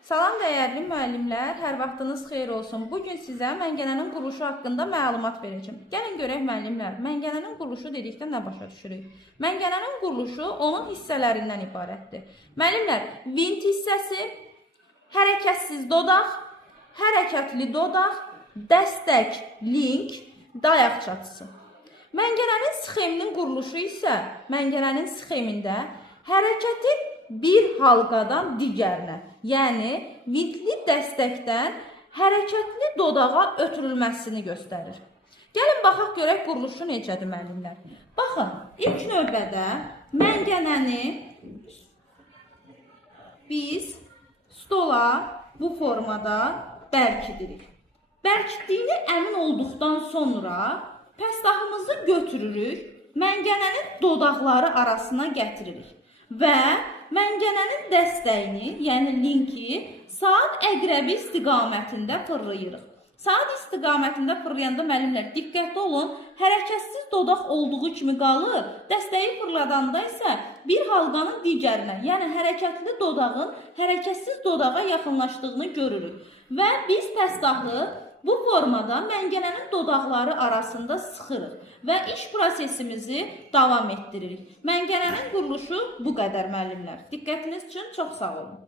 Salam dəyərli müəllimlər, hər vaxtınız xeyir olsun. Bugün sizə məngənənin quruluşu haqqında məlumat verəcəm. Gəlin görək müəllimlər, məngənənin quruluşu dedikdə nə başa düşürük? Məngənənin quruluşu onun hissələrindən ibarətdir. Müəllimlər, vint hissəsi, hərəkətsiz dodaq, hərəkətli dodaq, dəstək, link, dayaq çatısı. Məngənənin sxeminin quruluşu isə məngənənin sxemində hərəkəti bir halqadan digərinə, yəni vintli dəstəkdən hərəkətli dodağa ötürülməsini göstərir. Gəlin baxaq görək quruluşu necədir müəllimlər. Baxın, ilk növbədə məngənəni biz stola bu formada bərkidirik. Bərkitdiyini əmin olduqdan sonra pəstahımızı götürürük, məngənənin dodaqları arasına gətiririk və məngənənin dəstəyini, yəni linki saat əqrəbi istiqamətində fırlayırıq. Saat istiqamətində fırlayanda müəllimlər diqqətli olun, hərəkətsiz dodaq olduğu kimi qalır, dəstəyi fırladanda isə bir halqanın digərinə, yəni hərəkətli dodağın hərəkətsiz dodağa yaxınlaşdığını görürük. Və biz pəstahı bu formada məngənənin dodaqları arasında sıxırıq və iş prosesimizi davam etdiririk. Məngənənin quruluşu bu qədər müəllimlər. Diqqətiniz üçün çox sağ olun.